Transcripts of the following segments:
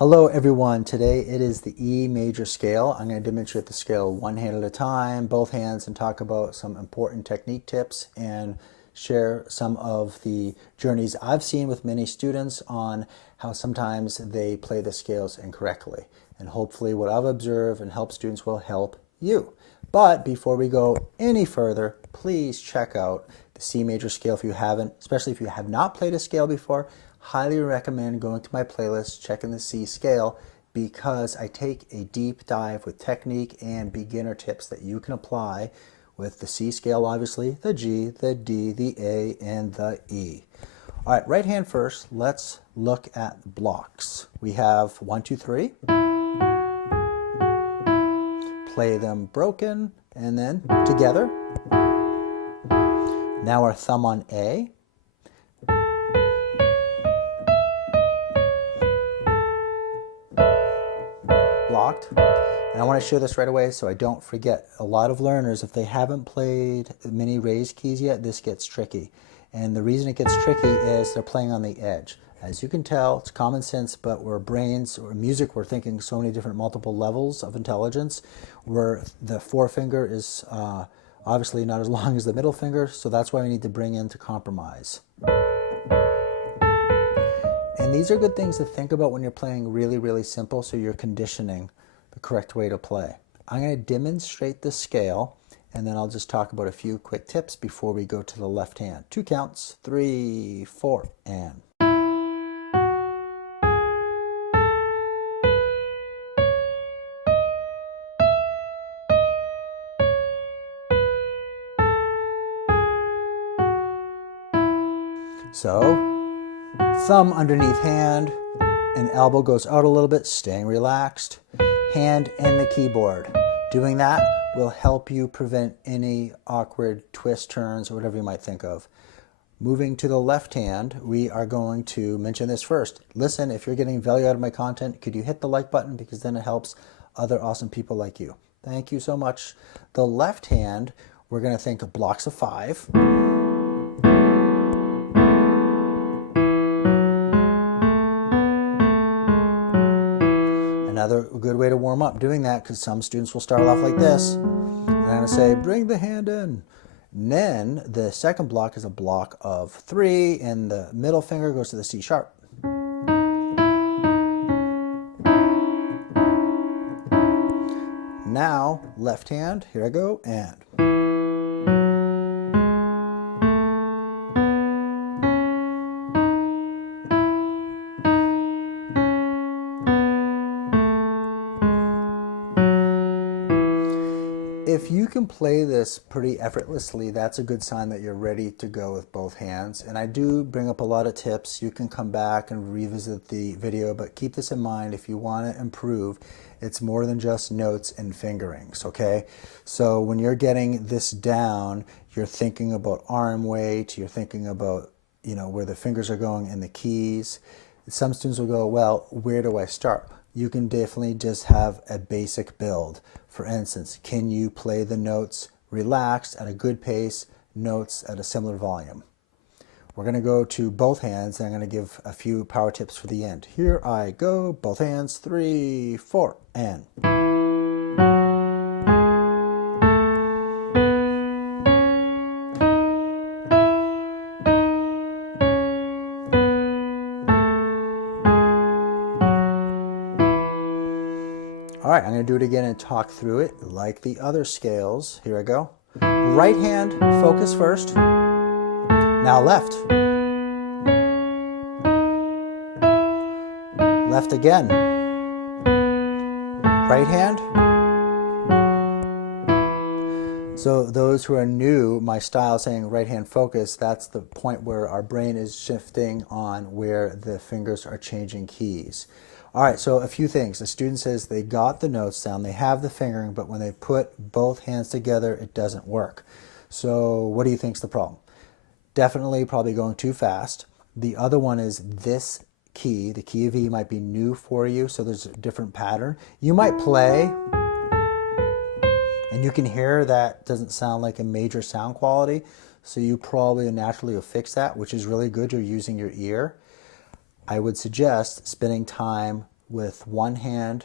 Hello everyone, today it is the E major scale. I'm going to demonstrate the scale one hand at a time, both hands, and talk about some important technique tips and share some of the journeys I've seen with many students on how sometimes they play the scales incorrectly. And hopefully what I've observed and help students will help you. But before we go any further, please check out the C major scale if you haven't, especially if you have not played a scale before. Highly recommend going to my playlist, checking the C scale, because I take a deep dive with technique and beginner tips that you can apply with the C scale, obviously, the G, the D, the A, and the E. All right, right hand first, let's look at blocks. We have 1, 2, 3. Play them broken and then together. Now our thumb on A. Blocked. And I want to share this right away so I don't forget. A lot of learners, if they haven't played many raised keys yet, this gets tricky. And the reason it gets tricky is they're playing on the edge. As you can tell, it's common sense, but we're brains or music, we're thinking so many different multiple levels of intelligence, where the forefinger is obviously not as long as the middle finger, so that's why we need to bring in to compromise. And these are good things to think about when you're playing really, really simple, so you're conditioning the correct way to play. I'm going to demonstrate the scale, and then I'll just talk about a few quick tips before we go to the left hand. 2 counts, 3, 4, and... So, thumb underneath hand, and elbow goes out a little bit, staying relaxed. Hand and the keyboard. Doing that will help you prevent any awkward twist turns or whatever you might think of. Moving to the left hand, we are going to mention this first. Listen, if you're getting value out of my content, could you hit the like button, because then it helps other awesome people like you. Thank you so much. The left hand, we're going to think of blocks of 5. Another good way to warm up doing that, because some students will start off like this. And I'm going to say, bring the hand in. And then the second block is a block of 3, and the middle finger goes to the C sharp. Now, left hand, here I go, and... If you can play this pretty effortlessly, that's a good sign that you're ready to go with both hands. And I do bring up a lot of tips. You can come back and revisit the video, but keep this in mind. If you want to improve, it's more than just notes and fingerings, okay? So when you're getting this down, you're thinking about arm weight, you're thinking about, you know, where the fingers are going in the keys. Some students will go, well, where do I start? You can definitely just have a basic build. For instance, can you play the notes relaxed at a good pace, notes at a similar volume? We're going to go to both hands, and I'm going to give a few power tips for the end. Here I go, both hands, 3, 4, and... All right, I'm going to do it again and talk through it like the other scales. Here I go. Right hand, focus first. Now left. Left again. Right hand. So those who are new, my style saying right hand focus, that's the point where our brain is shifting on where the fingers are changing keys. All right, so a few things. The student says they got the notes down, they have the fingering, but when they put both hands together, it doesn't work. So what do you think's the problem? Definitely probably going too fast. The other one is this key, the key of E, might be new for you, so there's a different pattern. You might play, and you can hear that doesn't sound like a major sound quality, so you probably naturally will fix that, which is really good. You're using your ear. I would suggest spending time with one hand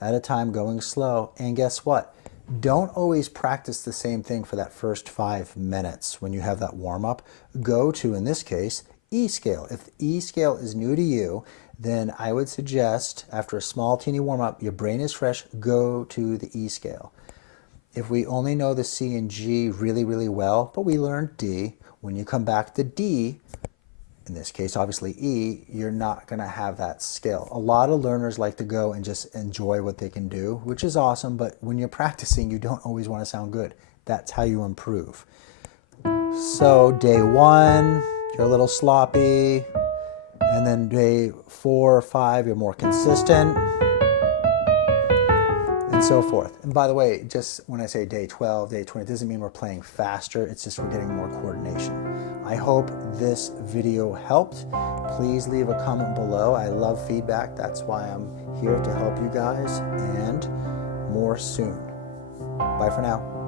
at a time, going slow. And guess what? Don't always practice the same thing for that first 5 minutes when you have that warm up. Go to, in this case, E scale. If the E scale is new to you, then I would suggest after a small teeny warm up, your brain is fresh, go to the E scale. If we only know the C and G really, really well, but we learned D, when you come back to D, in this case, obviously E, you're not going to have that skill. A lot of learners like to go and just enjoy what they can do, which is awesome, but when you're practicing, you don't always want to sound good. That's how you improve. So day 1, you're a little sloppy, and then day 4 or 5, you're more consistent, and so forth. And by the way, just when I say day 12, day 20, it doesn't mean we're playing faster, it's just we're getting more coordination. I hope this video helped. Please leave a comment below. I love feedback. That's why I'm here to help you guys, and more soon. Bye for now.